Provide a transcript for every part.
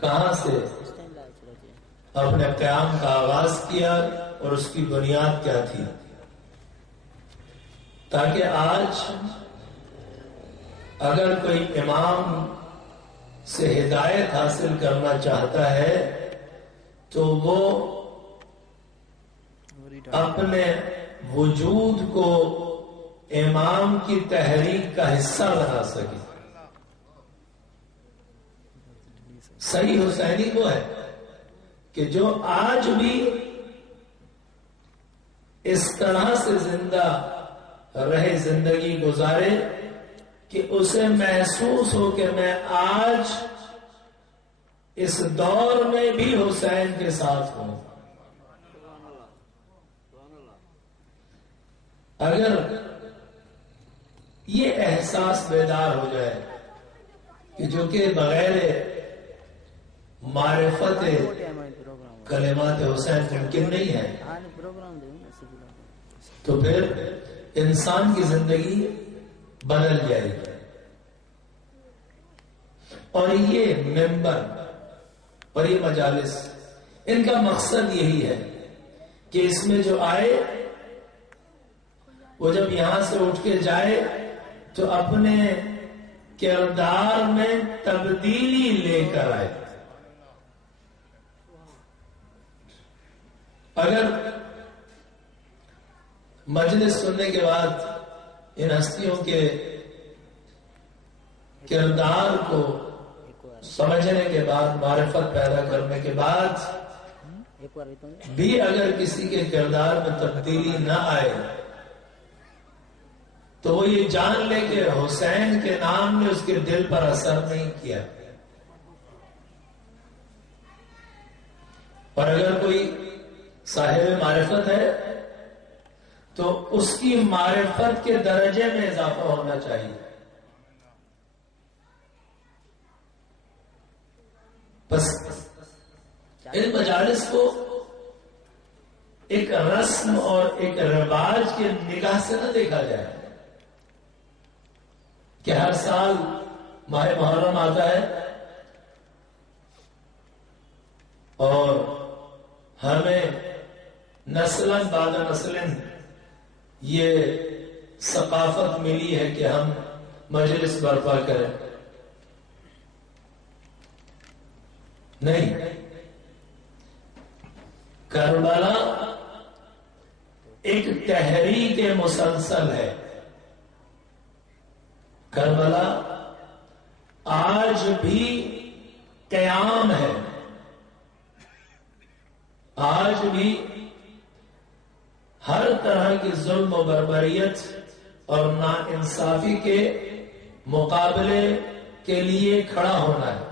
کہاں سے اپنے قیام کا آغاز کیا اور اس کی بنیاد کیا تھی، تاکہ آج اگر کوئی امام سے ہدایت حاصل کرنا چاہتا ہے تو وہ اپنے وجود کو امام کی تحریک کا حصہ بنا سکے۔ صحیح حسینی وہ ہے کہ جو آج بھی اس طرح سے زندہ رہے، زندگی گزارے کہ اسے محسوس ہو کہ میں آج اس دور میں بھی حسین کے ساتھ ہوں۔ اگر یہ احساس بیدار ہو جائے کہ جو کہ بغیر معرفت کلمات حسین ممکن نہیں ہے، تو پھر انسان کی زندگی بدل جائے گی۔ اور یہ ممبر اور یہ مجالس، ان کا مقصد یہی ہے کہ اس میں جو آئے وہ جب یہاں سے اٹھ کے جائے تو اپنے کردار میں تبدیلی لے کر آئے۔ اگر مجلس سننے کے بعد ان ہستیوں کے کردار کو سمجھنے کے بعد، معرفت پیدا کرنے کے بعد بھی اگر کسی کے کردار میں تبدیلی نہ آئے تو وہ یہ جان لے کہ حسین کے نام نے اس کے دل پر اثر نہیں کیا۔ اور اگر کوئی صاحب معرفت ہے تو اس کی معرفت کے درجے میں اضافہ ہونا چاہیے۔ بس ان مجالس کو ایک رسم اور ایک رواج کی نگاہ سے نہ دیکھا جائے کہ ہر سال ماہ محرم آتا ہے اور ہمیں نسلاً بعد نسلاً یہ ثقافت ملی ہے کہ ہم مجلس برپا کریں۔ نہیں، کربلا ایک تحریک مسلسل ہے۔ کربلا آج بھی قیام ہے، آج بھی ہر طرح کی ظلم و بربریت اور ناانصافی کے مقابلے کے لیے کھڑا ہونا ہے۔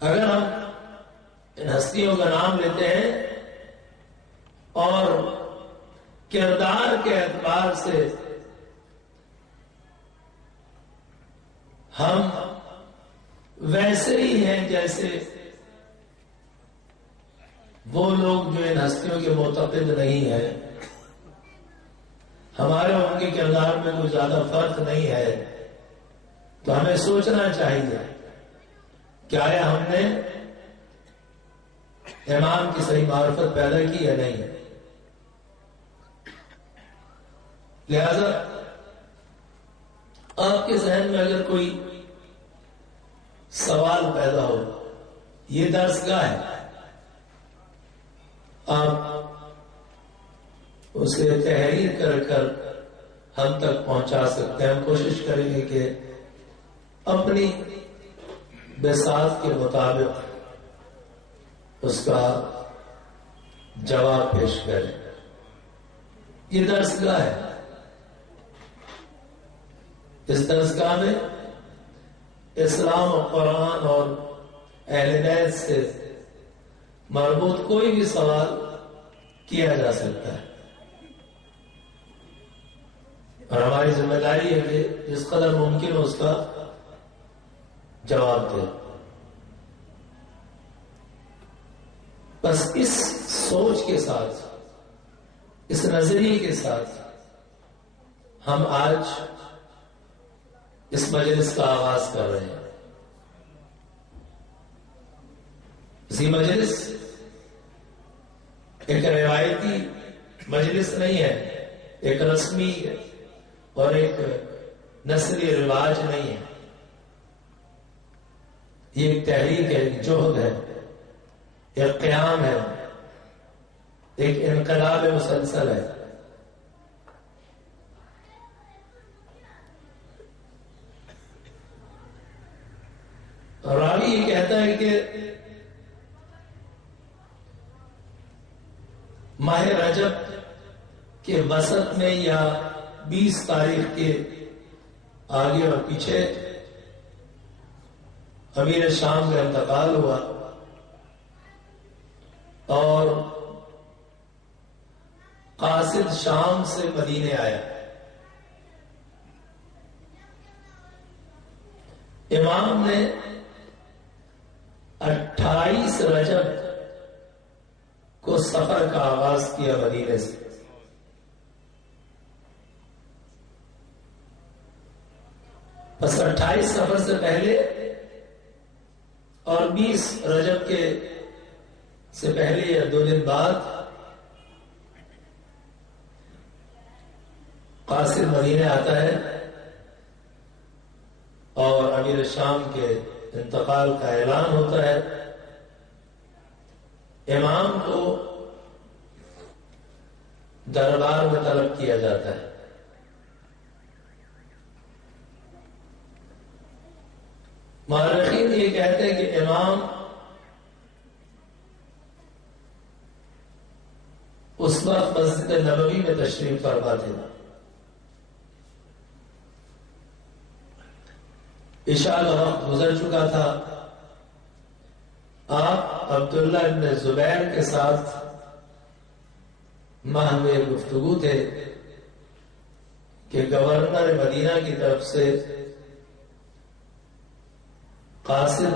اگر ہم ان ہستیوں کا نام لیتے ہیں اور کردار کے اعتبار سے ہم ویسے ہی ہیں جیسے وہ لوگ جو ان ہستیوں کے معتقد نہیں ہیں، ہمارے ان کے کردار میں کوئی زیادہ فرق نہیں ہے، تو ہمیں سوچنا چاہیے کہ آیا ہم نے امام کی صحیح معرفت پیدا کی یا نہیں۔ لہذا آپ کے ذہن میں اگر کوئی سوال پیدا ہو، یہ درس گاہ ہے، آپ اسے تحریر کر کر ہم تک پہنچا سکتے ہیں۔ ہم کوشش کریں گے کہ اپنی بساط کے مطابق اس کا جواب پیش کریں۔ یہ درسگاہ ہے، اس درسگاہ میں اسلام و قرآن اور اہل بیت سے مربوط کوئی بھی سوال کیا جا سکتا ہے، اور ہماری ذمہ داری ہے کہ جس قدر ممکن ہو اس کا جواب دے۔ بس اس سوچ کے ساتھ، اس نظریے کے ساتھ ہم آج اس مجلس کا آغاز کر رہے ہیں. اسی مجلس ایک روایتی مجلس نہیں ہے، ایک رسمی اور ایک نسلی رواج نہیں ہے. یہ ایک تحریک ہے، ایک جوہد ہے، ایک قیام ہے، ایک انقلاب مسلسل ہے. راوی یہ کہتا ہے کہ ماہ رجب کے وسط میں یا 20 تاریخ کے آگے اور پیچھے امیر شام کا انتقال ہوا اور قاصد شام سے مدینے آیا. امام نے 28 رجب کو سفر کا آغاز کیا مدینے سے. بس 28 سفر سے پہلے اور 20 رجب کے سے پہلے یا 2 دن بعد قاصد مدینے آتا ہے اور امیر شام کے انتقال کا اعلان ہوتا ہے. امام کو دربار میں طلب کیا جاتا ہے. مورخین یہ کہتے ہیں کہ امام اس وقت مسجد نبوی میں تشریف فرما تھے. عشاء کا وقت گزر چکا تھا. آپ عبداللہ ابن زبیر کے ساتھ ماہوے گفتگو تھے کہ گورنر مدینہ کی طرف سے قاصد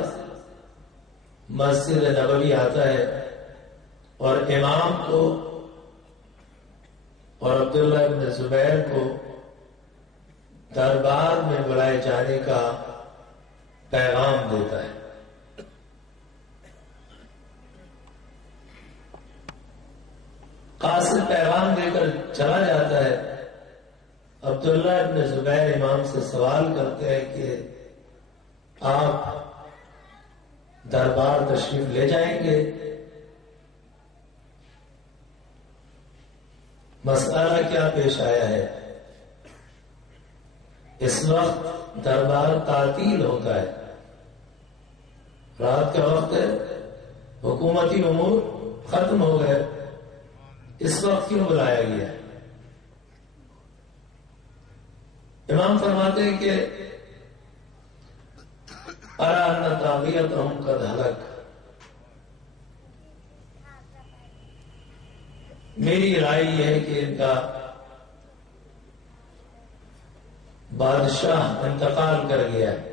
مسجد نبوی آتا ہے اور امام کو اور عبداللہ ابن زبیر کو دربار میں بلائے جانے کا پیغام دیتا ہے. قاصد پیغام دے کر چلا جاتا ہے. عبداللہ ابن زبیر امام سے سوال کرتے ہیں کہ آپ دربار تشریف لے جائیں گے؟ مسئلہ کیا پیش آیا ہے؟ اس وقت دربار تعطیل ہوتا ہے، رات کا وقت ہے، حکومتی امور ختم ہو گئے، اس وقت کیوں بلایا گیا؟ امام فرماتے ہیں کہ ارا ان طاغیتہم قد ہلک، میری رائے یہ ہے کہ ان کا بادشاہ انتقال کر گیا ہے.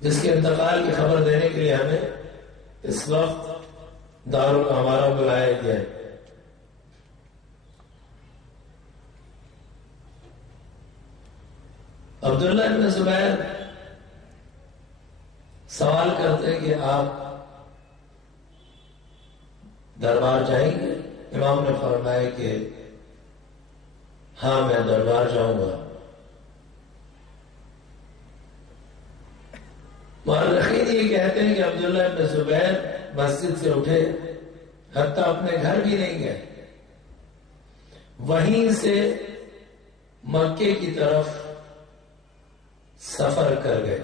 جس کے انتقال کی خبر دینے کے لیے ہمیں اس وقت دارالامارہ بلایا گیا ہے. عبداللہ ابن زبیر سوال کرتے ہیں کہ آپ دربار جائیں گے؟ امام نے فرمایا کہ ہاں میں دربار جاؤں گا. مورخین یہ کہتے ہیں کہ عبداللہ ابن زبیر مسجد سے اٹھے، حتیٰ اپنے گھر بھی نہیں گئے، وہیں سے مکے کی طرف سفر کر گئے،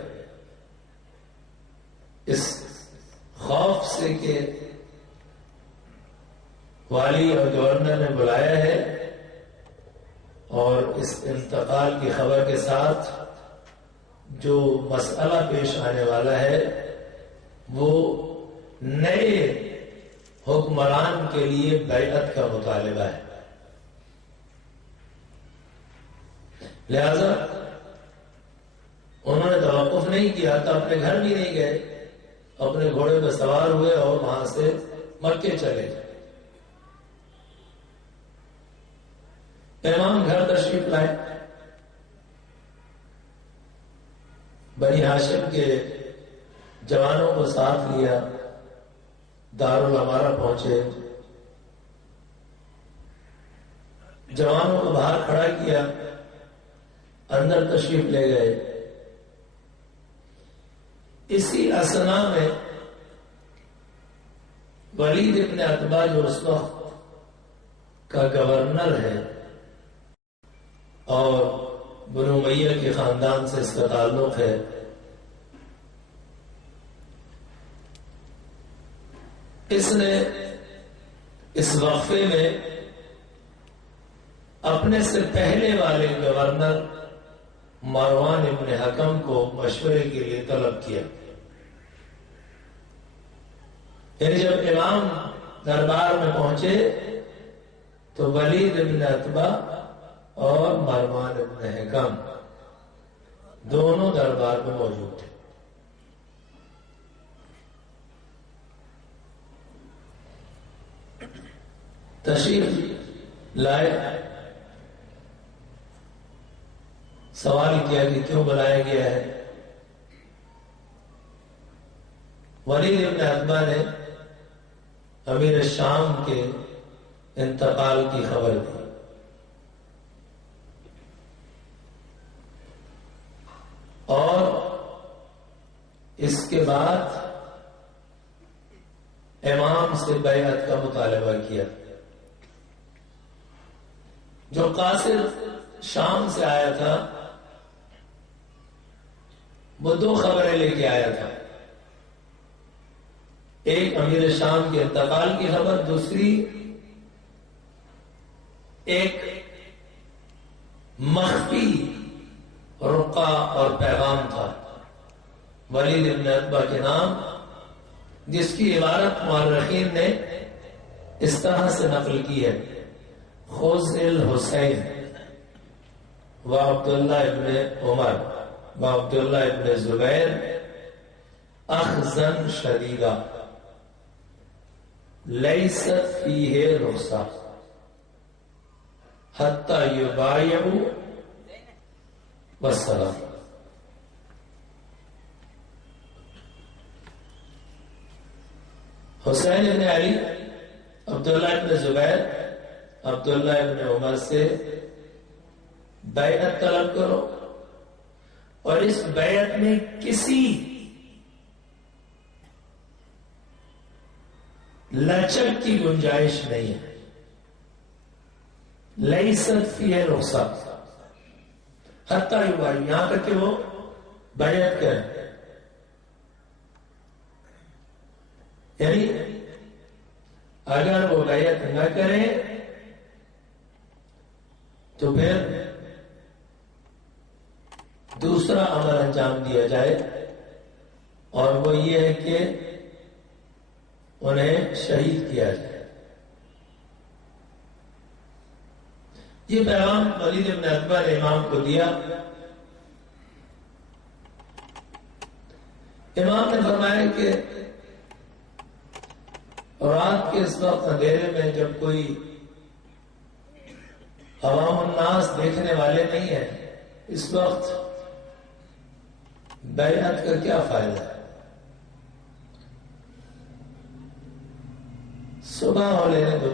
اس خوف سے کہ والی اور گورنر نے بلایا ہے اور اس انتقال کی خبر کے ساتھ جو مسئلہ پیش آنے والا ہے وہ نئے حکمران کے لیے بیعت کا مطالبہ ہے. لہذا انہوں نے توقف نہیں کیا، تو اپنے گھر بھی نہیں گئے، اپنے گھوڑے پہ سوار ہوئے اور وہاں سے مکے چلے. امام گھر تشریف لائے. بنی ہاشم کے جوانوں کو ساتھ لیا، دارالامارہ پہنچے، جوانوں کو باہر کھڑا کیا، اندر تشریف لے گئے۔ اسی اثنا میں ولید ابن عتبہ جو اس وقت کا گورنر ہے اور بنو امیہ کے خاندان سے اس کا تعلق ہے، اس نے اس وقفے میں اپنے سے پہلے والے گورنر مروان ابن حکم کو مشورے کے لیے طلب کیا۔ یعنی جب امام دربار میں پہنچے تو ولید ابن عتبہ اور مروان ابن حکم دونوں دربار میں موجود تھے۔ تشریف لائے، سوال کیا کہ کیوں بلایا گیا ہے؟ ولید ابن عتبہ نے امیر شام کے انتقال کی خبر دی، اور اس کے بعد امام سے بیعت کا مطالبہ کیا۔ جو قاصد شام سے آیا تھا وہ دو خبریں لے کے آیا تھا، ایک امیر شام کے انتقال کی خبر، دوسری ایک مخفی رقعہ اور پیغام تھا ولید ابن عتبہ کے نام، جس کی عبارت مورخین نے اس طرح سے نقل کی ہے: خذ الحسین و عبداللہ ابن عمر و عبداللہ ابن زبیر اخذا شدیدا لیست فیہ رخصہ حتی یبایعوا والسلام۔ حسین ابن علی، عبداللہ ابن زبیر، عبداللہ ابن عمر سے بیعت طلب کرو، اور اس بیعت میں کسی لچک کی گنجائش نہیں ہے، لیست فیہ رخصہ حتی یبایعوا، یہاں تک کہ وہ بیعت کریں۔ یعنی اگر وہ بیعت نہ کریں تو پھر دوسرا عمل انجام دیا جائے، اور وہ یہ ہے کہ انہیں شہید کیا جائے۔ یہ پیغام ولید ابن عتبہ نے امام کو دیا۔ امام نے فرمایا کہ رات کے اس وقت اندھیرے میں جب کوئی عوام الناس دیکھنے والے نہیں ہیں، اس وقت بیعت کا کیا فائدہ ہے؟ صبح ہو لینے دو،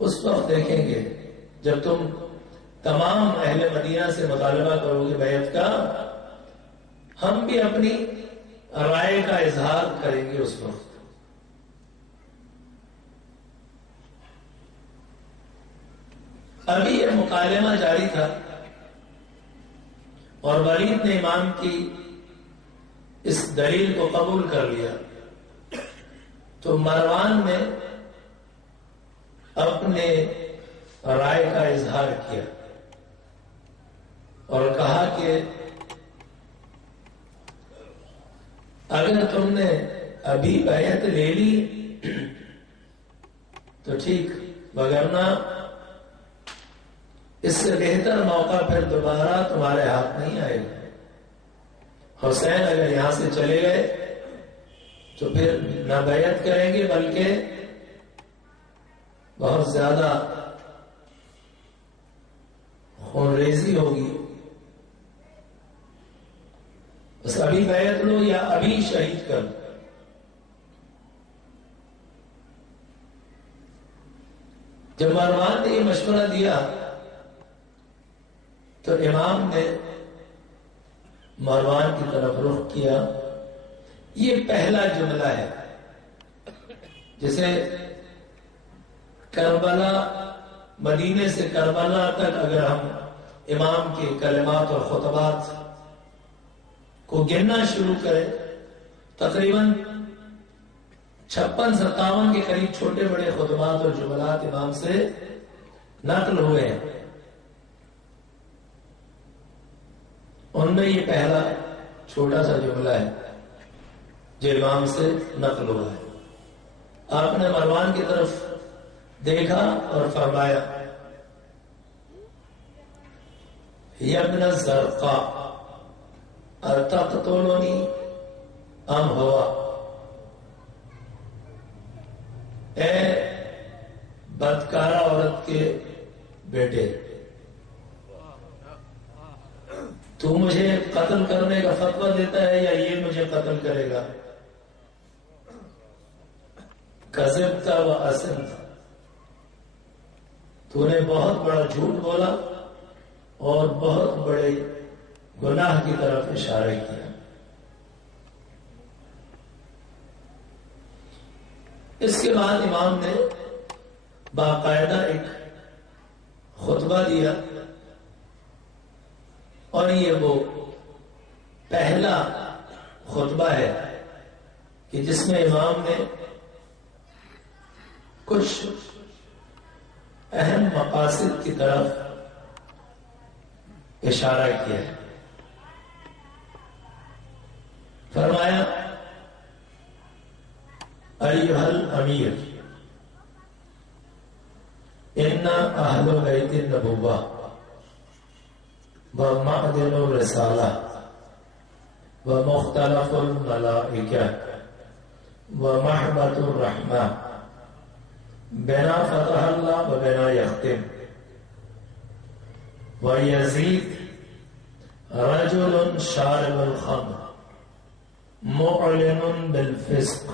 اس وقت دیکھیں گے جب تم تمام اہل مدینہ سے مطالبہ کرو گے بیعت کا، ہم بھی اپنی رائے کا اظہار کریں گے اس وقت۔ ابھی یہ مکالمہ جاری تھا اور ولید نے امام کی اس دلیل کو قبول کر لیا، تو مروان نے اپنے رائے کا اظہار کیا اور کہا کہ اگر تم نے ابھی بیعت لے لی تو ٹھیک، وگرنہ اس سے بہتر موقع پھر دوبارہ تمہارے ہاتھ نہیں آئے گا۔ حسین اگر یہاں سے چلے گئے تو پھر نہ بیعت کریں گے بلکہ بہت زیادہ خون ریزی ہوگی، بس ابھی بیعت لو یا ابھی شہید کر دو. جب مروان نے یہ مشورہ دیا تو امام نے مروان کی طرف رخ کیا. یہ پہلا جملہ ہے جسے کربلا، مدینے سے کربلا تک اگر ہم امام کے کلمات اور خطبات کو گننا شروع کریں، تقریباً 56-57 کے قریب چھوٹے بڑے خطبات اور جملات امام سے نقل ہوئے ہیں. ان میں یہ پہلا چھوٹا سا جملہ ہے جو امام سے نقل ہوا ہے. آپ نے مروان کی طرف دیکھا اور فرمایا یا ابن الزرقاء اتقتلنی ام ہوا، اے بدکارہ عورت کے بیٹے، تو مجھے قتل کرنے کا فتویٰ دیتا ہے یا یہ مجھے قتل کرے گا؟ کذبت و اسمت، تو نے بہت بڑا جھوٹ بولا اور بہت بڑے گناہ کی طرف اشارہ کیا. اس کے بعد امام نے باقاعدہ ایک خطبہ دیا، اور یہ وہ پہلا خطبہ ہے کہ جس میں امام نے کچھ اہم مقاصد کی طرف اشارہ کیا. فرمایا ایھا الامیر ان اہل بیت النبوہ ومعدن الرسالہ ومختلف الملائکہ ومحبت الرحمہ بنا فتح اللہ وبنا یختم ویزید رجل شارب الخمر معلن بالفسق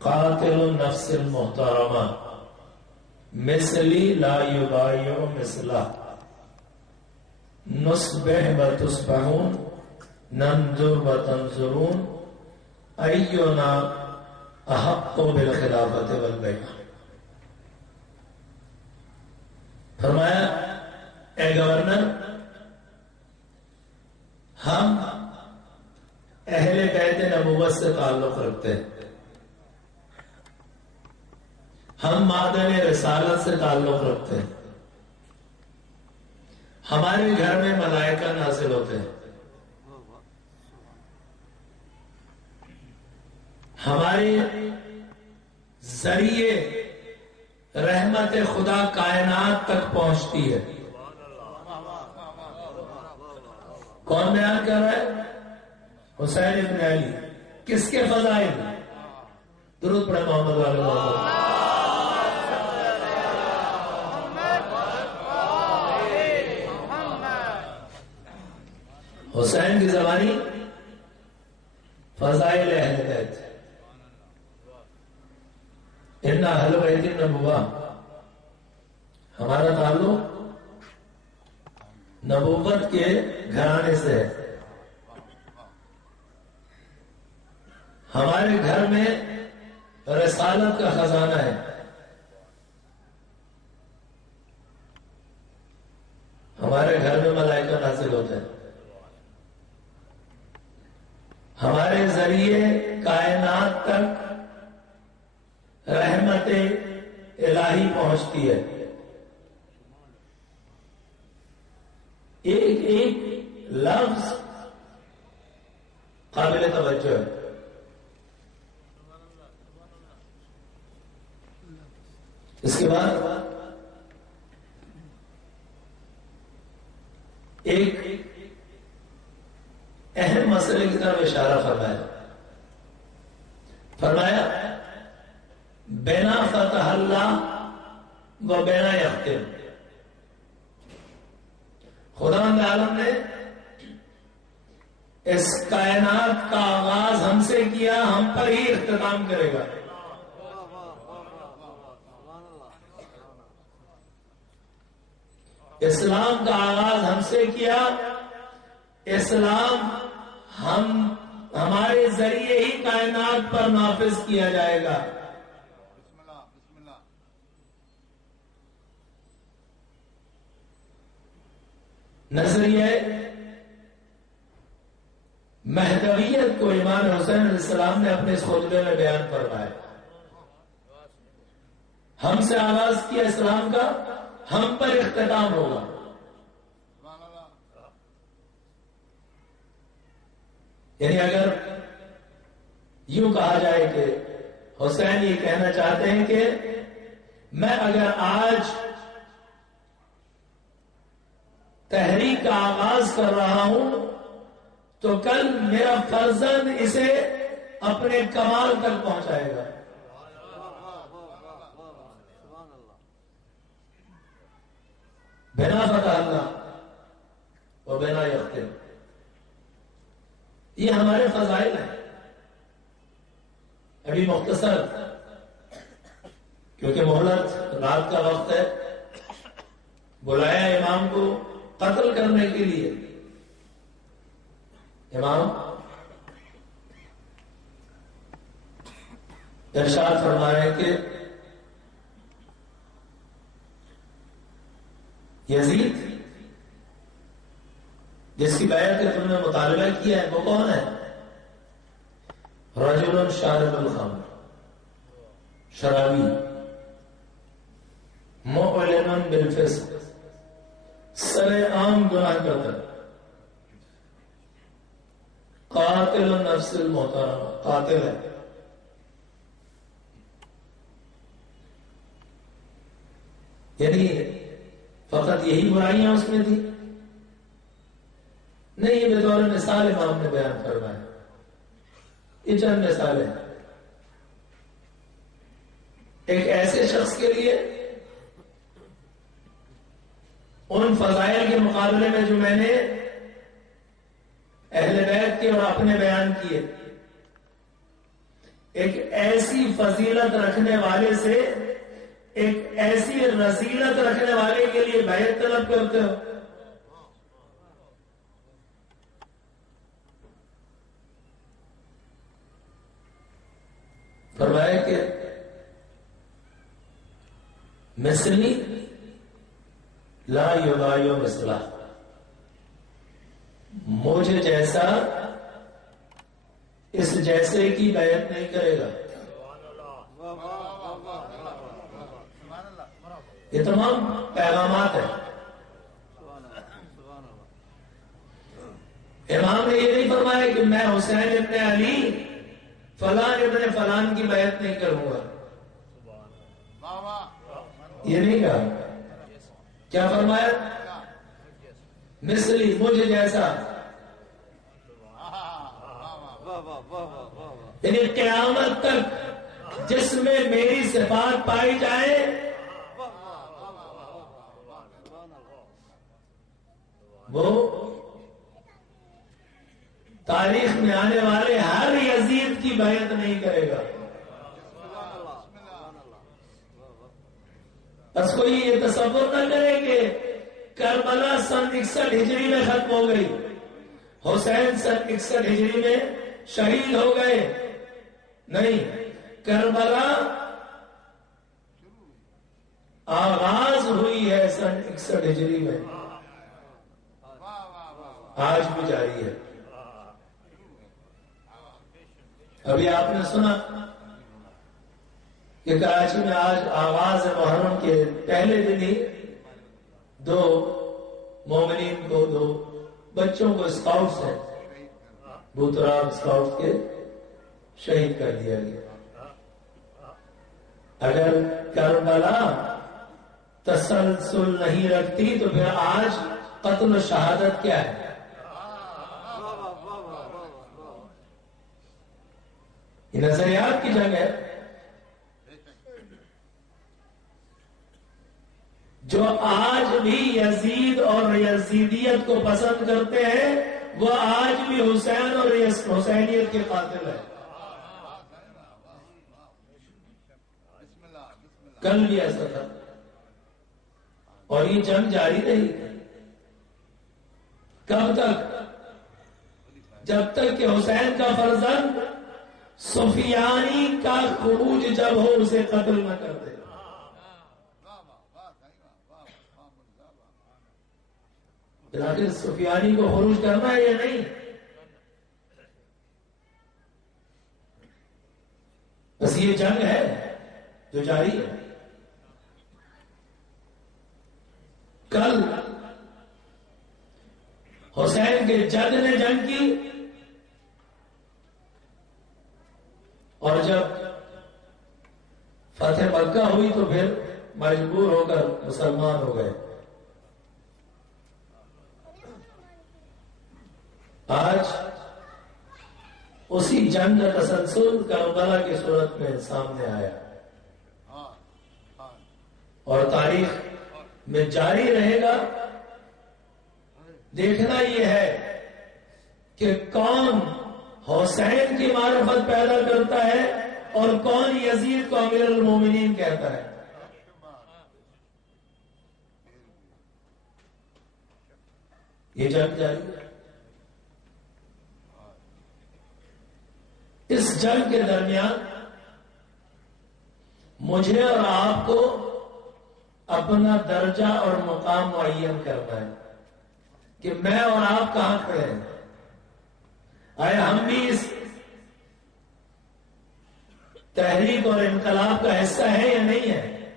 قاتل النفس المحترمہ مثلی لا یبایع مثلہ نصبح وتصبحون ننظر وتنظرون اینا احق بالخلافت والبیعہ. فرمایا اے گورنر، ہم اہل بیت نبوت سے تعلق رکھتے ہیں، ہم معدن رسالت سے تعلق رکھتے ہیں، ہمارے گھر میں ملائکہ نازل ہوتے ہیں، ہمارے ذریعے رحمت خدا کائنات تک پہنچتی ہے. کون بیان کر رہا ہے؟ حسین ابن علی. کس کے فضائل؟ درود پڑھے محمد والے محمد. حسین کی زبانی فضائل اہل بیت. ان اہل بیت النبوہ، ہمارا تعلق نبوت کے گھرانے سے ہے. ہمارے گھر میں رسالت کا خزانہ ہے. ہمارے گھر میں ملائکہ نازل ہوتے ہیں، ہمارے ذریعے کائنات تک رحمت الہی پہنچتی ہے. ایک ایک لفظ قابل توجہ ہے. اس کے بعد ایک اہم مسئلے کی طرف اشارہ فرمایا بنا فتح اللہ و بنا یختم. خداوند عالم نے اس کائنات کا آغاز ہم سے کیا، ہم پر ہی اختتام کرے گا۔ اسلام کا آغاز ہم سے کیا، اسلام ہمارے ذریعے ہی کائنات پر نافذ کیا جائے گا۔ نظریہ مہدویت کو امام حسین علیہ السلام نے اپنے اس خطبے میں بیان فرمایا۔ ہم سے آغاز کیا اسلام کا، ہم پر اختتام ہوگا۔ یعنی اگر یوں کہا جائے کہ حسین یہ کہنا چاہتے ہیں کہ میں اگر آج تحریک کا آغاز کر رہا ہوں تو کل میرا فرزند اسے اپنے کمال تک پہنچائے گا۔ بنا فتح اللہ و بنا یختم، یہ ہمارے فضائل ہیں۔ ابھی مختصر کیونکہ مہلت رات کا وقت ہے، بلایا امام کو قتل کرنے کے لیے۔ امام ارشاد فرما رہے ہیں کہ یزید جس کی بیعت کا تم نے مطالبہ کیا ہے وہ کون ہے؟ رجل شارب الخمر، شرابی، معلن بالفسق، سرے عام گناہ کرتا، قاتل النفس المحترمہ، قاتل ہے۔ یعنی فقط یہی برائیاں اس میں تھی؟ نہیں، یہ بطور مثال امام نے بیان فرمایا۔ یہ چند مثال ہیں ایک ایسے شخص کے لیے ان فضائل کے مقابلے میں جو میں نے اہل بیت کے اور اپنے بیان کیے، ایک ایسی فضیلت رکھنے والے سے ایک ایسی رذیلت رکھنے والے کے لیے بیعت طلب کرتے ہو۔ فرمایا کہ مثلی لا یبایع مثلا، مجھے جیسا اس جیسے کی بیعت نہیں کرے گا۔ یہ تمام پیغامات ہیں۔ امام نے یہ نہیں فرمایا کہ میں حسین ابن علی فلان ابن فلان کی بیعت نہیں کروں گا، یہ نہیں کہا۔ کیا فرمایا؟ مثلی، مجھے جیسا، یعنی قیامت تک جس میں میری صفات پائی جائے وہ تاریخ میں آنے والے ہر یزید کی بیعت نہیں کرے گا۔ بس کوئی یہ تصور نہ کرے کہ کربلا سن 61 ہجری میں ختم ہو گئی، حسین سن 61 ہجری میں شہید ہو گئے۔ نہیں، کربلا آغاز ہوئی ہے سن 61 ہجری میں، آج بھی جاری ہے۔ ابھی آپ نے سنا کہ کراچی میں آج آغاز محرم کے پہلے دن ہی 2 مومنین کو، 2 بچوں کو اسکاؤٹس ہیں بوتراب اسکاؤٹس کے شہید کر دیا گیا۔ اگر کربلا تسلسل نہیں رکھتی تو پھر آج قتل و شہادت کیا ہے؟ یہ نظریات کی جنگ ہے۔ جو آج بھی یزید اور یزیدیت کو پسند کرتے ہیں وہ آج بھی حسین اور حسینیت کے قاتل ہے. کل بھی ایسا تھا اور یہ جنگ جاری رہی. کب تک؟ جب تک کہ حسین کا فرزند سفیانی کا خروج جب ہو اسے قتل نہ کر دے. لیکن سفیانی کو خروج کرنا ہے یا نہیں؟ بس یہ جنگ ہے جو جاری ہے. کل حسین کے جد نے جنگ کی اور جب فتح مکہ ہوئی تو پھر مجبور ہو کر مسلمان ہو گئے. آج اسی جنگ کا تسلسل کربلا کی صورت میں سامنے آیا اور تاریخ میں جاری رہے گا. دیکھنا یہ ہے کہ کون حسین کی معرفت پیدا کرتا ہے اور کون یزید کو امیر المومنین کہتا ہے. یہ جنگ جاری ہے. اس جنگ کے درمیان مجھے اور آپ کو اپنا درجہ اور مقام معین کرنا ہے کہ میں اور آپ کہاں کھڑے ہیں. آیا ہم بھی اس تحریک اور انقلاب کا حصہ ہے یا نہیں ہے،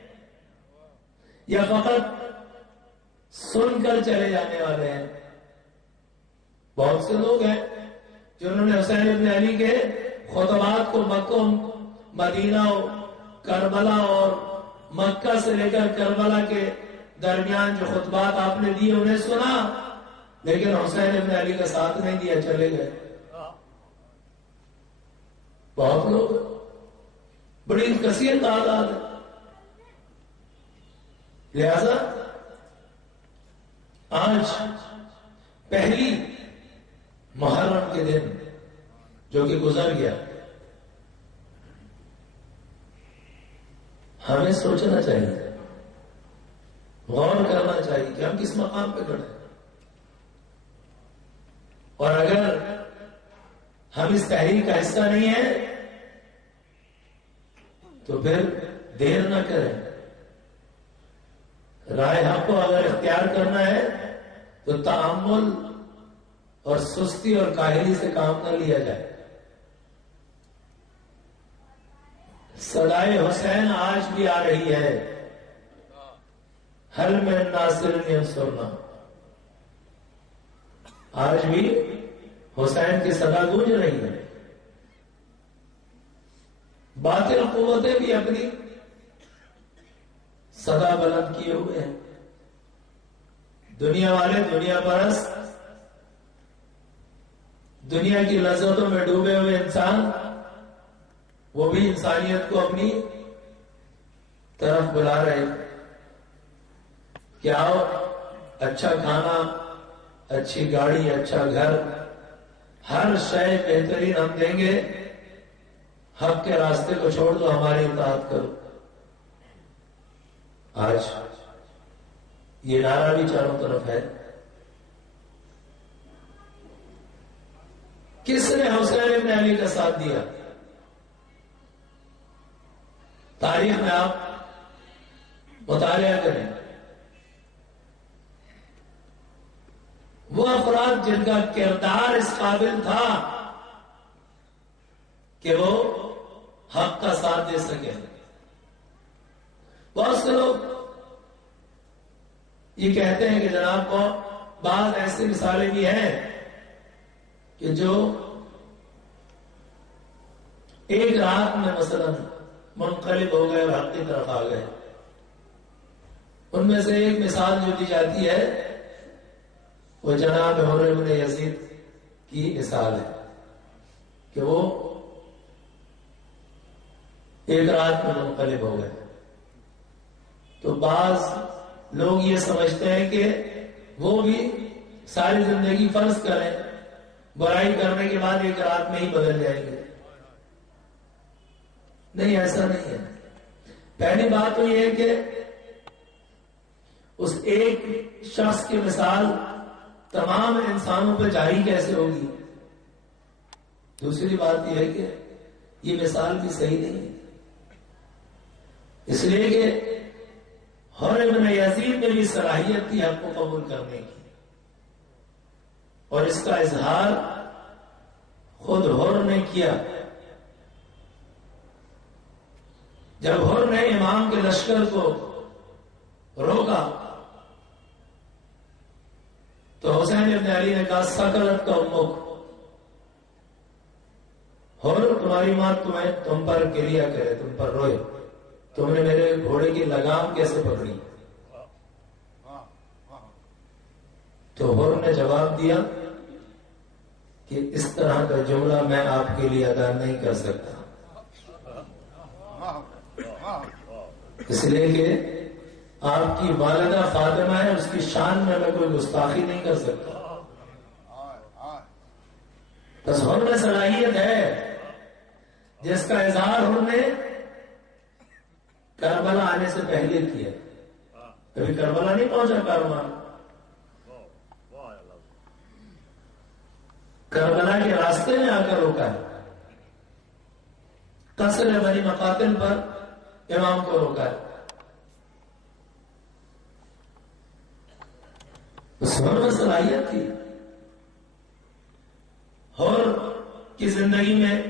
یا فقط سن کر چلے جانے والے ہیں؟ بہت سے لوگ ہیں جنہوں نے حسین ابن علی کے خطبات کو مکہ مدینہ کربلا اور مکہ سے لے کر کربلا کے درمیان جو خطبات آپ نے دیے انہیں سنا، لیکن حسین ابن علی کا ساتھ نہیں دیا، چلے گئے. بہت لوگ، بڑی کثیر تعداد ہے. لہذا آج پہلی محرم کے دن جو کہ گزر گیا، ہمیں سوچنا چاہیے، غور کرنا چاہیے کہ ہم کس مقام پہ کھڑے ہیں. اور اگر ہم اس تحریک کا حصہ نہیں ہیں تو پھر دیر نہ کریں. رائے حق کو اگر اختیار کرنا ہے تو تأمل اور سستی اور کاہلی سے کام نہ لیا جائے. صدائے حسین آج بھی آ رہی ہے. حل میں ناصر ینصرنا، آج بھی حسین کی صدا گونج رہی ہے. باطل قوتیں بھی اپنی صدا بلند کیے ہوئے ہیں. دنیا والے، دنیا پرست، دنیا کی لذتوں میں ڈوبے ہوئے انسان، وہ بھی انسانیت کو اپنی طرف بلا رہے ہیں کہ آؤ، اچھا کھانا، اچھی گاڑی، اچھا گھر، ہر شے بہترین ہم دیں گے، حق کے راستے کو چھوڑ دو، ہماری اطاعت کرو. آج یہ نعرہ بھی چاروں طرف ہے. کس نے حسین ابن علی کا ساتھ دیا؟ تاریخ میں آپ مطالعہ کریں. وہ افراد جن کا کردار اس قابل تھا کہ وہ حق کا ساتھ دے سکے. بہت سے لوگ یہ کہتے ہیں کہ جناب کو بعض ایسی مثالیں بھی ہیں کہ جو ایک رات میں مثلا منقلب ہو گئے اور حق کی طرف آ گئے. ان میں سے ایک مثال جو دی جاتی ہے وہ جناب حر بن یزید کی مثال ہے کہ وہ ایک رات میں منقلب ہو گئے. تو بعض لوگ یہ سمجھتے ہیں کہ وہ بھی ساری زندگی فرض کریں برائی کرنے کے بعد ایک رات میں ہی بدل جائیں گے. نہیں، ایسا نہیں ہے. پہلی بات تو یہ ہے کہ اس ایک شخص کی مثال تمام انسانوں پہ جاری کیسے ہوگی. دوسری بات یہ ہے کہ یہ مثال بھی صحیح نہیں ہے، اس لیے کہ حر ابن یزید میں بھی صلاحیت تھی حق کو قبول کرنے کی، اور اس کا اظہار خود حر نے کیا. جب حر نے امام کے لشکر کو روکا تو حسین ابن علی نے کہا سکلت کا امک، حر تمہاری ماں تم پر گریا کرے، تم پر روئے، تم نے میرے گھوڑے کی لگام کیسے پکڑی. تو حر نے جواب دیا کہ اس طرح کا جملہ میں آپ کے لیے ادا نہیں کر سکتا، اس لیے کہ آپ کی والدہ فاطمہ ہے، اس کی شان میں کوئی گستاخی نہیں کر سکتا. بس حر میں صلاحیت ہے جس کا اظہار حر نے کربلا آنے سے پہلے کیا. کبھی کربلا نہیں پہنچا کارواں، کربلا کے راستے میں آ کر روکا ہے، قصر بنی مقاتل پر امام کو روکا ہے. اس میں صلاحیت تھی. اور کی زندگی میں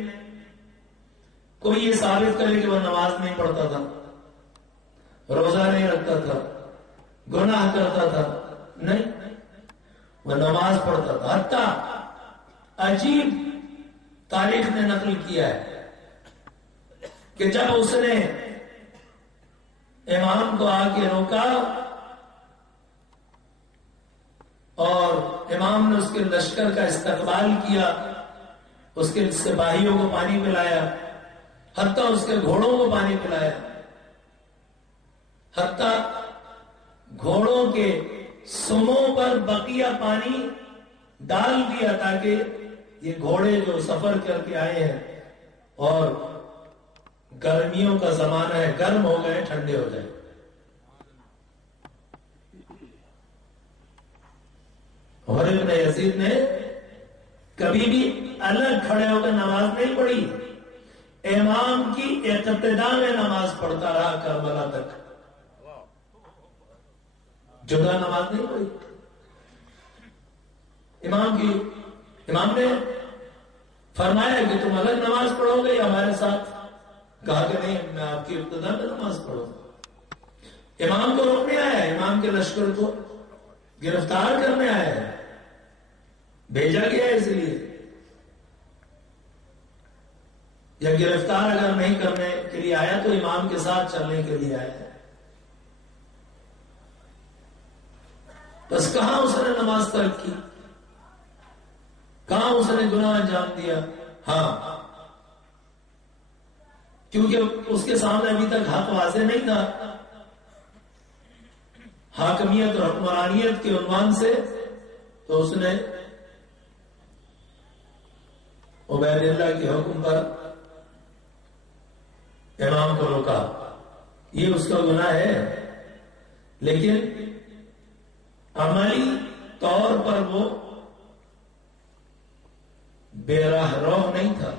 کوئی یہ ثابت کرے کہ وہ نماز نہیں پڑھتا تھا، روزہ نہیں رکھتا تھا، گناہ کرتا تھا، نہیں، وہ نماز پڑھتا تھا. حتیٰ عجیب تاریخ نے نقل کیا ہے کہ جب اس نے امام کو آ کے روکا اور امام نے اس کے لشکر کا استقبال کیا، اس کے سپاہیوں کو پانی پلایا، حتیٰ اس کے گھوڑوں کو پانی پلایا، حتیٰ گھوڑوں کے سموں پر بقیہ پانی ڈال دیا تاکہ یہ گھوڑے جو سفر کر کے آئے ہیں اور گرمیوں کا زمانہ ہے، گرم ہو گئے، ٹھنڈے ہو جائے. حر ابن یزید نے کبھی بھی الگ کھڑے ہو کر نماز نہیں پڑھی، امام کی اقتدا میں نماز پڑھتا رہا کربلا تک، جدا نماز نہیں پڑھی. امام نے فرمایا کہ تم الگ نماز پڑھو گے یا ہمارے ساتھ، کہا کہ نہیں، میں آپ کی ابتدا میں نماز پڑھوں گا. امام کو روکنے آیا ہے، امام کے لشکر کو گرفتار کرنے آیا ہے، بھیجا گیا ہے اس لیے، یا گرفتار اگر نہیں کرنے کے لیے آیا تو امام کے ساتھ چلنے کے لیے آیا ہے. بس کہاں اس نے نماز ترک کی، کہاں اس نے گناہ انجام دیا. ہاں، کیونکہ اس کے سامنے ابھی تک حق واضح نہیں تھا. حاکمیت اور حکمرانیت کے عنوان سے تو اس نے عبید اللہ کے حکم پر امام کو روکا. یہ اس کا گناہ ہے، لیکن عملی طور پر وہ بے راہ رو نہیں تھا.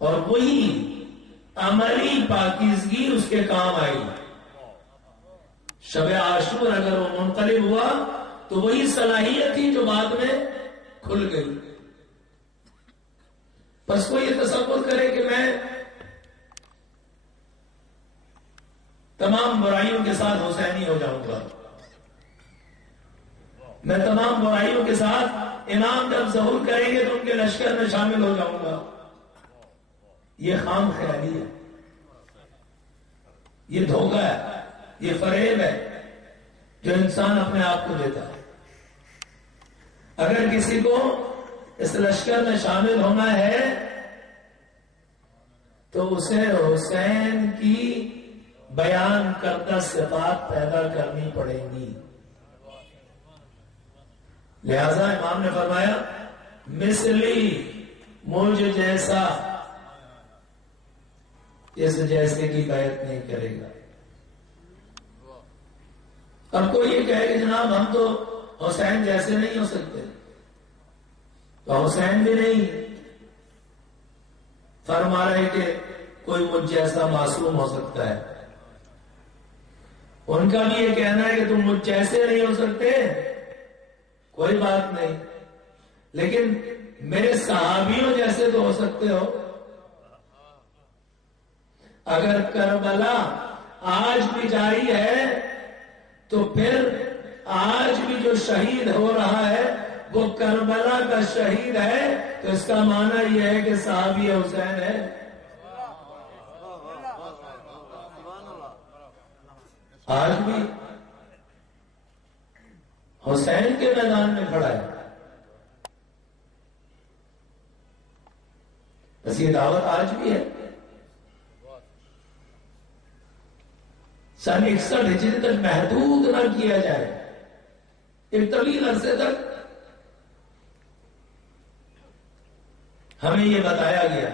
اور وہی عملی پاکیزگی اس کے کام آئی. شب عاشور اگر وہ منقلب ہوا تو وہی صلاحیت تھی جو بعد میں کھل گئی. بس کوئی یہ تصور کرے کہ میں تمام برائیوں کے ساتھ حسینی ہو جاؤں گا، میں تمام برائیوں کے ساتھ امام جب ظہور کریں گے تو ان کے لشکر میں شامل ہو جاؤں گا، یہ خام خیالی ہے، یہ دھوکہ ہے، یہ فریب ہے جو انسان اپنے آپ کو دیتا ہے. اگر کسی کو اس لشکر میں شامل ہونا ہے تو اسے حسین کی بیان کردہ صفات پیدا کرنی پڑیں گی. لہذا امام نے فرمایا مثلی، مجھ جیسا، اس جیسے کی بیعت نہیں کرے گا۔ اب کوئی یہ کہے کہ جناب ہم تو حسین جیسے نہیں ہو سکتے، تو حسین بھی نہیں فرما رہے کہ کوئی مجھ جیسا معصوم ہو سکتا ہے۔ ان کا بھی یہ کہنا ہے کہ تم مجھ جیسے نہیں ہو سکتے، کوئی بات نہیں، لیکن میرے صحابیوں جیسے تو ہو سکتے ہو۔ اگر کربلا آج بھی جاری ہے تو پھر آج بھی جو شہید ہو رہا ہے وہ کربلا کا شہید ہے، تو اس کا معنی یہ ہے کہ صحابی حسین ہے۔ آج بھی حسین کے میدان میں کھڑا ہے، بس یہ دعوت آج بھی ہے۔ سن 61 ہجری تک محدود نہ کیا جائے، ایک طویل عرصے تک ہمیں یہ بتایا گیا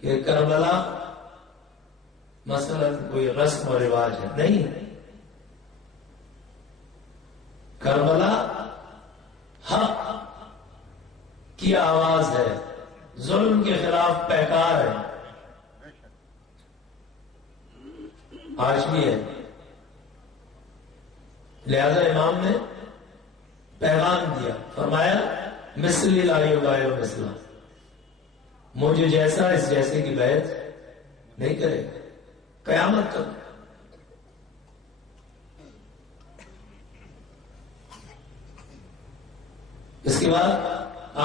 کہ کربلا مثلا کوئی رسم و رواج ہے، نہیں، کربلا حق کی آواز ہے، ظلم کے خلاف پیکار ہے، آج بھی ہے۔ لہذا امام نے پیغام دیا، فرمایا مثلی لا یبایع مثلا، مجھے جیسا اس جیسے کی بیعت نہیں کرے گا قیامت تک۔ اس کے بعد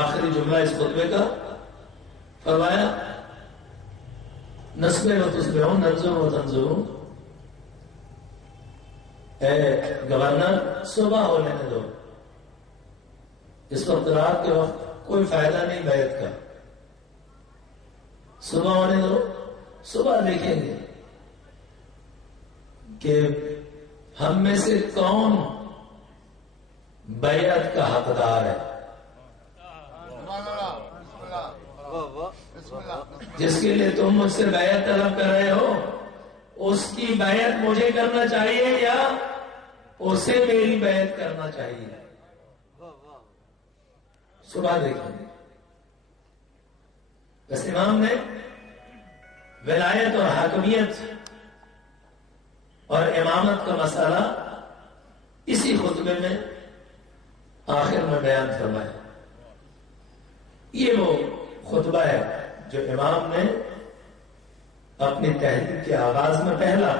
آخری جملہ اس خطبے کا فرمایا نسبے و تصبحون ننظر و تنظرون، اے گورنر صبح ہو لینے دو، اس وقت رات کے وقت کوئی فائدہ نہیں بیعت کا، صبح ہونے دو، صبح دیکھیں گے کہ ہم میں سے کون بیعت کا حقدار ہے۔ جس کے لیے تم مجھ سے بیعت طلب کر رہے ہو، اس کی بیعت مجھے کرنا چاہیے یا اسے میری بیعت کرنا چاہیے؟ صبح دیکھیں گے۔ بس امام نے ولایت اور حاکمیت اور امامت کا مسئلہ اسی خطبے میں آخر میں بیان فرمایا۔ یہ وہ خطبہ ہے جو امام نے اپنی تحریک کے آغاز میں پہلا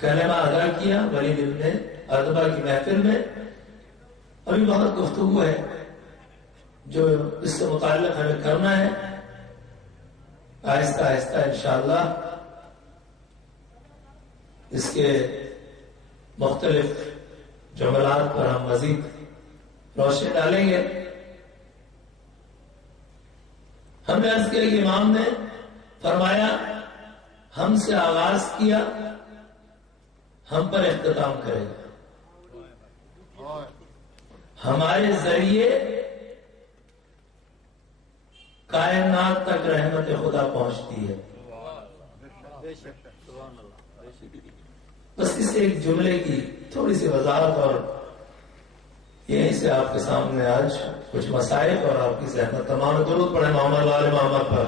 کلمہ ادا کیا ولید ابن عتبہ کی محفل میں۔ ابھی بہت گفتگو ہے جو اس سے متعلق ہمیں کرنا ہے، آہستہ آہستہ انشاءاللہ اس کے مختلف جملات پر ہم مزید روشنی ڈالیں گے۔ ہم نے عرض کیا کہ امام نے فرمایا ہم سے آغاز کیا، ہم پر اختتام کرے گا، ہمارے ذریعے کائنات تک رحمت خدا پہنچتی ہے۔ بس اس ایک جملے کی تھوڑی سی وضاحت اور یہیں سے آپ کے سامنے آج کچھ مسائل اور آپ کی زحمت تمام درود پڑھے محمد وآل محمد پر۔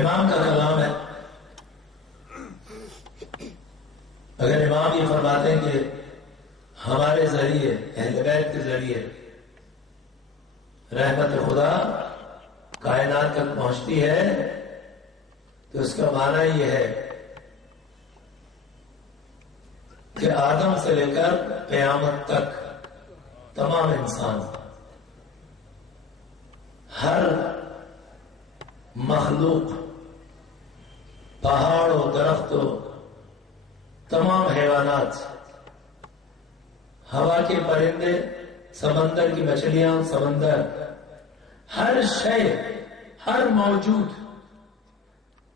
امام کا کلام ہے، اگر امام یہ فرماتے ہیں کہ ہمارے ذریعے اہل بیت کے ذریعے رحمت خدا کائنات تک پہنچتی ہے، تو اس کا معنی یہ ہے کہ آدم سے لے کر قیامت تک تمام انسان، ہر مخلوق، پہاڑ و درخت و تمام حیوانات، ہوا کے پرندے، سمندر کی مچھلیاں، سمندر، ہر شے، ہر موجود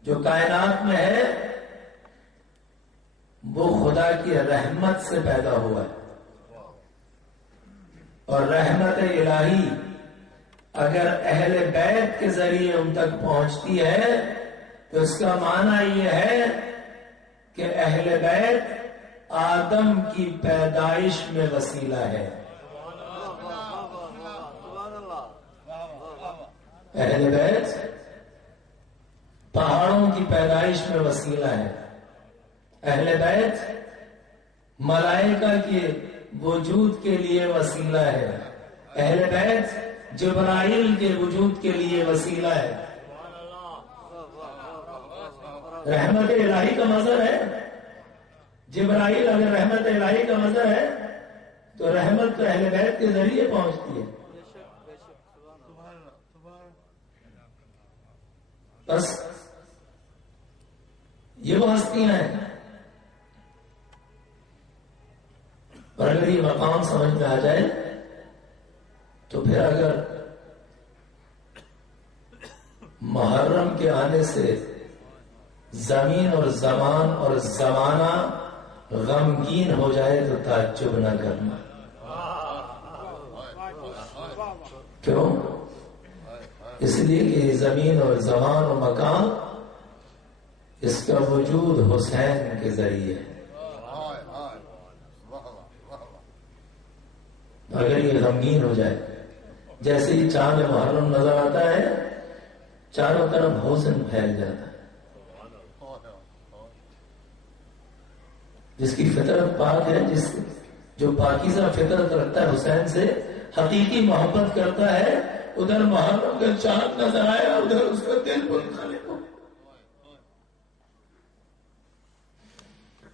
جو کائنات میں ہے وہ خدا کی رحمت سے پیدا ہوا ہے، اور رحمت الہی اگر اہل بیت کے ذریعے ان تک پہنچتی ہے تو اس کا معنی یہ ہے کہ اہل بیت آدم کی پیدائش میں وسیلہ ہے۔ اہل بیت پہاڑوں کی پیدائش میں وسیلہ ہے، اہل بیت ملائکہ کے وجود کے لیے وسیلہ ہے، اہل بیت جبرائیل کے وجود کے لیے وسیلہ ہے۔ رحمت الہی کا مظہر ہے، جبرائیل اگر رحمت الہی کا مظہر ہے تو رحمت تو اہل بیت کے ذریعے پہنچتی ہے۔ بس یہ وہ ہستیاں ہیں، اور اگر یہ مقام سمجھ میں آ جائے تو پھر اگر محرم کے آنے سے زمین اور زمان اور زمانہ غمگین ہو جائے تو تعجب نہ کرنا۔ کیوں؟ اس لیے کہ یہ زمین اور زمان اور مکان اس کا وجود حسین کے ذریعے ہے۔ اگر یہ غمگین ہو جائے، جیسے ہی چاند محرم نظر آتا ہے چاروں طرف حسن پھیل جاتا ہے۔ جس کی فطرت پاک ہے، جو پاکیزہ فطرت رکھتا ہے، حسین سے حقیقی محبت کرتا ہے، ادھر محرم کا چاند نظر آیا، ادھر اس کا دل منقلب ہو،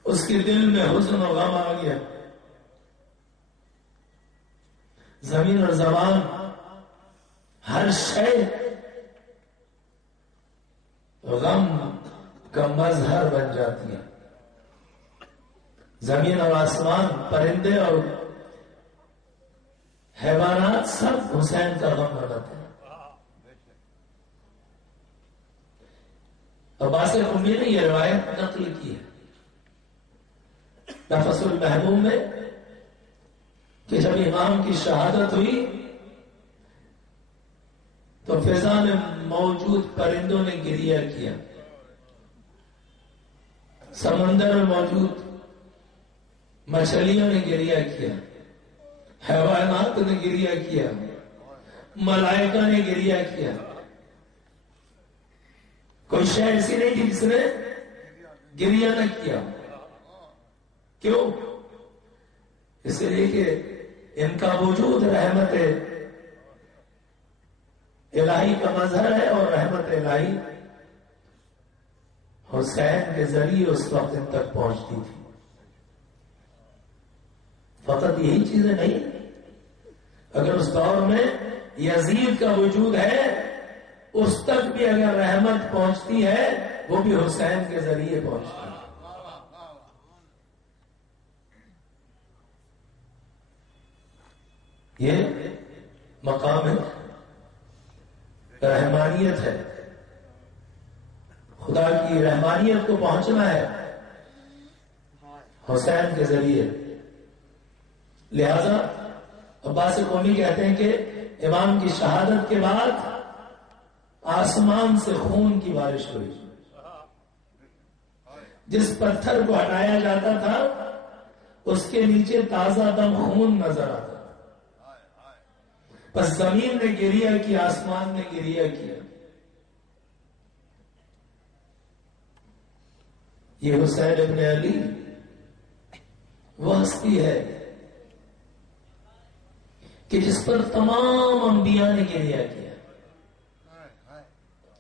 اس کے دل میں حسن و غم آ گیا۔ زمین اور زمان ہر شے غم کا مظہر بن جاتی ہے۔ زمین اور آسمان، پرندے اور حیوانات سب حسین کا غم مناتے ہیں۔ عباس امی نے یہ روایت نقل کی ہے نفس المحبوب میں کہ جب امام کی شہادت ہوئی تو فضا میں موجود پرندوں نے گریہ کیا، سمندر میں موجود مچھلیوں نے گریہ کیا، حیوانات نے گریہ کیا، ملائکہ نے گریہ کیا۔ کوئی شے ایسی نہیں تھی جس نے گریہ نہ کیا۔ کیوں؟ اس لیے کہ ان کا وجود رحمت الہی کا مظہر ہے، اور رحمت الہی حسین کے ذریعے اس وقت ان تک پہنچتی تھی۔ فقط یہی چیزیں نہیں، اگر اس دور میں یزید کا وجود ہے اس تک بھی اگر رحمت پہنچتی ہے وہ بھی حسین کے ذریعے پہنچتی ہے۔ یہ مقام ہے، رحمانیت ہے، خدا کی رحمانیت کو پہنچنا ہے حسین کے ذریعے۔ لہذا عباس قومی کہتے ہیں کہ امام کی شہادت کے بعد آسمان سے خون کی بارش ہوئی، جس پتھر کو ہٹایا جاتا تھا اس کے نیچے تازہ دم خون نظر آتا، بس زمین نے گریہ کی، آسمان نے گریہ کیا۔ یہ حسین ابن علی وہ ہستی ہے کہ جس پر تمام انبیاء نے گریہ کیا،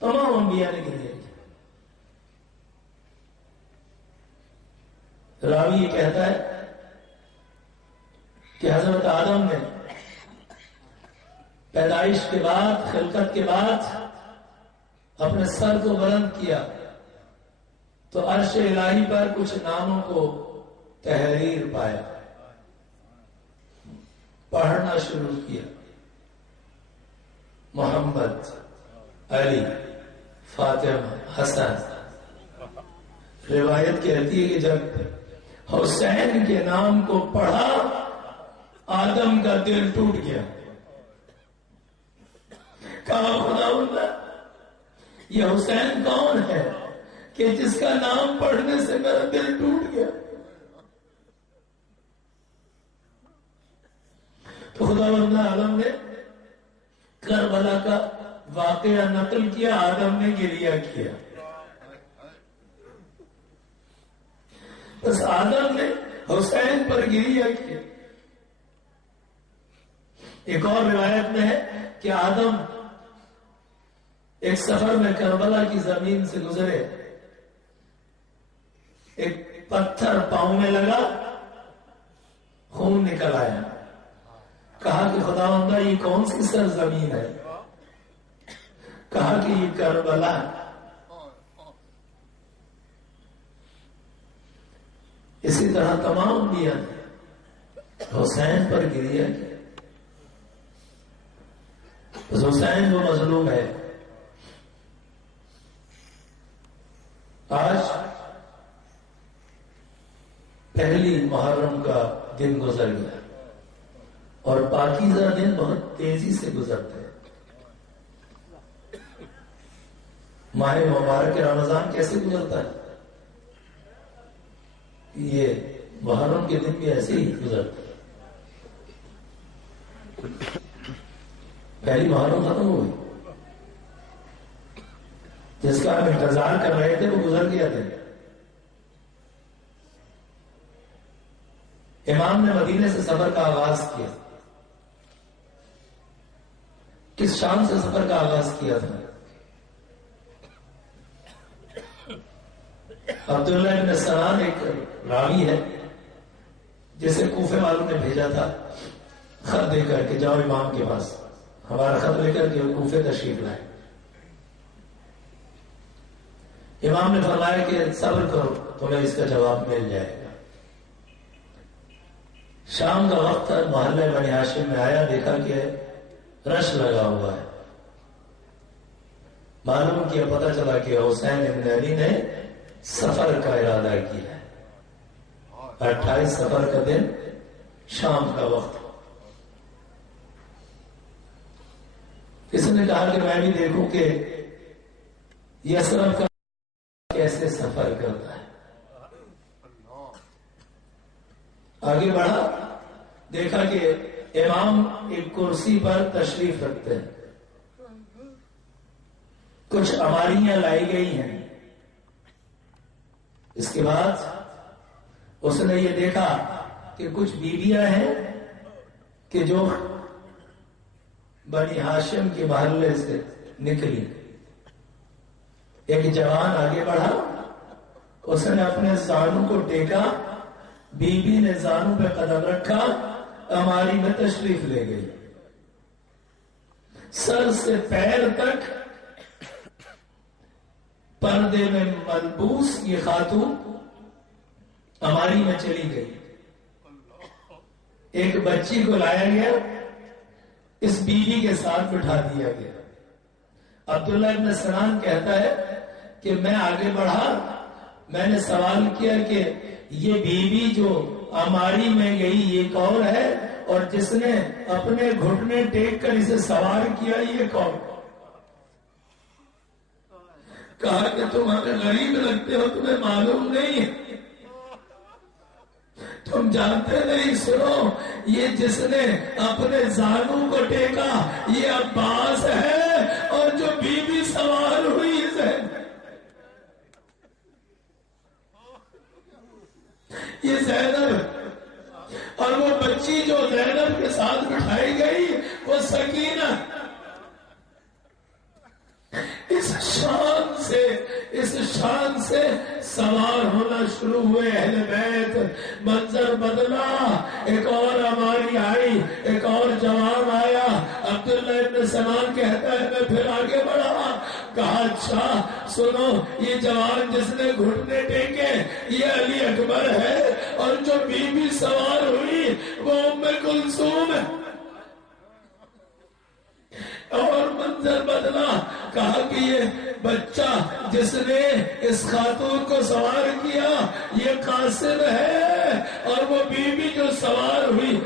تمام انبیاء نے گریہ کیا۔ راوی یہ کہتا ہے کہ حضرت آدم نے پیدائش کے بعد، خلقت کے بعد اپنے سر کو بلند کیا تو عرش الہی پر کچھ ناموں کو تحریر پایا، پڑھنا شروع کیا۔ محمد محمد، علی، فاطمہ، حسن. روایت کہتی ہے کہ جب حسین کے نام کو پڑھا آدم کا دل ٹوٹ گیا. کہا خدا اللہ یہ حسین کون ہے کہ جس کا نام پڑھنے سے میرا دل ٹوٹ گیا. تو خدا اللہ عالم نے کربلا کا واقعہ نقل کیا، آدم نے گریہ کیا. بس آدم نے حسین پر گریہ کیا. ایک اور روایت میں ہے کہ آدم ایک سفر میں کربلا کی زمین سے گزرے، ایک پتھر پاؤں میں لگا، خون نکل آیا. کہا کہ خداوند یہ کون سی سرزمین ہے؟ کہا کہ یہ کربلا ہے. اسی طرح تمام انبیاء نے حسین پر گریہ کیا. بس حسین وہ مظلوم ہے. آج پہلی محرم کا دن گزر گیا اور پاکیزہ دن بہت تیزی سے گزرتے ہیں. ماہ مبارک رمضان کیسے گزرتا ہے؟ یہ محرم کے دن بھی ایسے ہی گزرتے ہیں. پہلی محرم ختم ہو گئی، جس کا ہم انتظار کر رہے تھے وہ گزر گیا دن. امام نے مدینے سے سفر کا آغاز کیا. کس شان سے سفر کا آغاز کیا تھا؟ عبداللہ ابن سلام ایک راوی ہے جسے کوفے والوں نے بھیجا تھا خط دے کر کے جاؤ امام کے پاس، ہمارا خط لے کر کے کوفے تشریف لائے. امام نے فرمایا کہ صبر کرو تمہیں اس کا جواب مل جائے گا. شام کا وقت تھا، محلہ بنی ہاشم میں آیا، دیکھا کہ رش لگا ہوا ہے. معلوم کیا، پتہ چلا کہ حسین ابن علی نے سفر کا ارادہ کیا ہے. 28 سفر کا دن، شام کا وقت. اس نے کہا کہ میں بھی دیکھوں کہ یثرب کا کیسے سفر کرتا ہے. آگے بڑھا، دیکھا کہ امام ایک کرسی پر تشریف رکھتے ہیں. کچھ اماریاں لائی گئی ہیں. اس کے بعد اس نے یہ دیکھا کہ کچھ بیویاں ہیں کہ جو بنی ہاشم کے محلے سے نکلی. ایک جوان آگے بڑھا، اس نے اپنے زانوں کو ٹیکا، بیوی نے زانوں پہ قدم رکھا، اماری میں تشریف لے گئی. سر سے پیر تک پردے میں ملبوس یہ خاتون اماری میں چلی گئی. ایک بچی کو لایا گیا، اس بیوی کے ساتھ بٹھا دیا گیا. عبداللہ ابن سلام کہتا ہے کہ میں آگے بڑھا، میں نے سوال کیا کہ یہ بیوی جو اماری میں گئی یہ کون ہے، اور جس نے اپنے گھٹنے ٹیک کر اسے سوار کیا یہ کون؟ کہا کہ تم ہمیں غریب لگتے ہو، تمہیں معلوم نہیں، تم جانتے نہیں. سنو، یہ جس نے اپنے زانوں کو ٹیکا یہ عباس ہے، اور جو بیوی سوار ہوئی یہ زینب، اور وہ بچی جو زینب کے ساتھ بٹھائی گئی وہ سکینہ. اس شان سے سوار ہونا شروع ہوئے اہل بیت. منظر بدلا، ایک اور ہماری آئی، ایک اور جوان آیا. عبداللہ ابن سلام کہتا ہے میں پھر آگے بڑھا، کہا اچھا سنو، یہ جوان جس نے گھٹنے ٹیکے یہ علی اکبر ہے، اور جو بیوی سوار ہوئی وہ ام کلثوم ہے. اور منظر بدلا. کہا کہ یہ بچہ جس نے اس خاتون کو سوار کیا یہ قاسم ہے، اور وہ بیوی جو سوار ہوئی